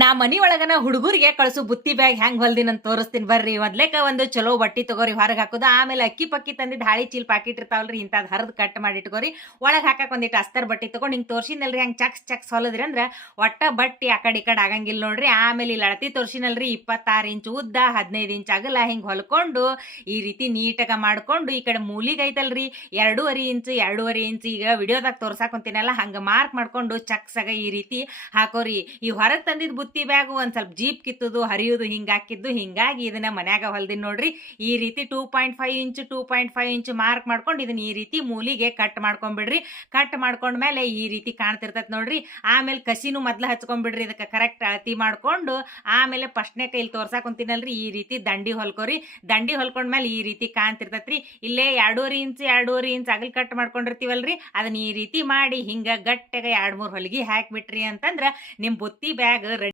ನಾ ಮನಿ ಒಳಗನ ಹುಡುಗರಿಗೆ ಕಳ್ಸು ಬುತ್ತಿ ಬ್ಯಾಗ್ ಹೆಂಗ್ ಹೊಲ್ದಿನ ಅಂತ ತೋರಿಸ್ತೀನಿ ಬರ್ರಿ. ಮೊದ್ಲೇಕ ಒಂದು ಚಲೋ ಬಟ್ಟಿ ತಗೋರಿ ಹೊರಗೆ ಹಾಕೋದು, ಆಮೇಲೆ ಅಕ್ಕಿ ಪಕ್ಕಿ ತಂದಿದ್ದು ಹಾಳಿ ಚೀಲ್ ಪಾಕಿಟ್ ಇರ್ತಾವಲ್ರಿ ಇಂಥದ್ದು ಹರಿದು ಕಟ್ ಮಾಡಿ ಇಟ್ಕೋರಿ. ಒಳಗೆ ಹಾಕಕ್ಕೆ ಒಂದಿಟ್ಟು ಅಸ್ತರ್ ಬಟ್ಟಿ ತಗೊಂಡು ಹಿಂಗೆ ತೋರ್ಸಿನಲ್ರಿ ಹೆಂಗೆ ಚಕ್ಸ್ ಚಕ್ಸ್ ಹೊಲದ್ರಿ ಅಂದ್ರೆ ಒಟ್ಟ ಬಟ್ಟಿ ಆ ಕಡೆ ಈ ಕಡೆ ಆಗಂಗಿಲ್ಲ ನೋಡ್ರಿ. ಆಮೇಲೆ ಇಲ್ಲಿ ಅಳತಿ ತೋರ್ಸಿನಲ್ರಿ 26 ಇಂಚು ಉದ್ದ 15 ಇಂಚ್ ಅಗಲ ಹಿಂಗೆ ಹೊಲ್ಕೊಂಡು ಈ ರೀತಿ ನೀಟಾಗ ಮಾಡ್ಕೊಂಡು ಈ ಕಡೆ ಮೂಲಿಗೆ ಐತಲ್ರಿ 2.5 ಇಂಚ್ 2.5 ಇಂಚ್ ಈಗ ವಿಡಿಯೋದಾಗ ತೋರ್ಸಾಕೊಂತೀನಲ್ಲ ಹಂಗೆ ಮಾರ್ಕ್ ಮಾಡ್ಕೊಂಡು ಚಕ್ಸಾಗ ಈ ರೀತಿ ಹಾಕೋರಿ. ಈ ಹೊರಗೆ ತಂದಿದ್ದು ಬುತ್ತಿ ಬ್ಯಾಗು ಒಂದ್ ಸ್ವಲ್ಪ ಜೀಪ್ ಕಿತ್ತುದು ಹರಿಯುದು ಹಿಂಗಾಕಿದ್ದು, ಹಿಂಗಾಗಿ ಇದನ್ನ ಮನ್ಯಾಗ ಹೊಲ್ದಿನ ನೋಡ್ರಿ. ಈ ರೀತಿ 2.5 ಇಂಚ್ ಮಾರ್ಕ್ ಮಾಡ್ಕೊಂಡು ಇದನ್ನ ಈ ರೀತಿ ಮೂಲಿಗೆ ಕಟ್ ಮಾಡ್ಕೊಂಡ್ಬಿಡ್ರಿ. ಕಟ್ ಮಾಡ್ಕೊಂಡ್ಮೇಲೆ ಈ ರೀತಿ ಕಾಣ್ತಿರ್ತೈತಿ ನೋಡ್ರಿ. ಆಮೇಲೆ ಕಸಿನೂ ಮೊದ್ಲು ಹಚ್ಕೊಂಡ್ಬಿಡ್ರಿ, ಇದಕ್ಕೆ ಕರೆಕ್ಟ್ ಅಳತಿ ಮಾಡ್ಕೊಂಡು ಆಮೇಲೆ ಫಸ್ಟ್ನೇ ಕೈಲಿ ತೋರ್ಸಾಕ್ ಕುಂತೀನಲ್ರಿ ಈ ರೀತಿ ದಂಡಿ ಹೊಲ್ಕೋರಿ. ದಂಡಿ ಹೊಲ್ಕೊಂಡ್ಮೇಲೆ ಈ ರೀತಿ ಕಾಣ್ತಿರ್ತೈತ್ರಿ. ಇಲ್ಲೇ 2.5 ಇಂಚ್ ಅಗಲ್ ಕಟ್ ಮಾಡ್ಕೊಂಡಿರ್ತೀವಲ್ರಿ ಅದನ್ನ ಈ ರೀತಿ ಮಾಡಿ ಹಿಂಗ ಗಟ್ಟೆಗ 2-3 ಹೊಲಿಗೆ ಹಾಕ್ಬಿಟ್ರಿ ಅಂತಂದ್ರ ನಿಮ್ ಬುತ್ತಿ ಬ್ಯಾಗ್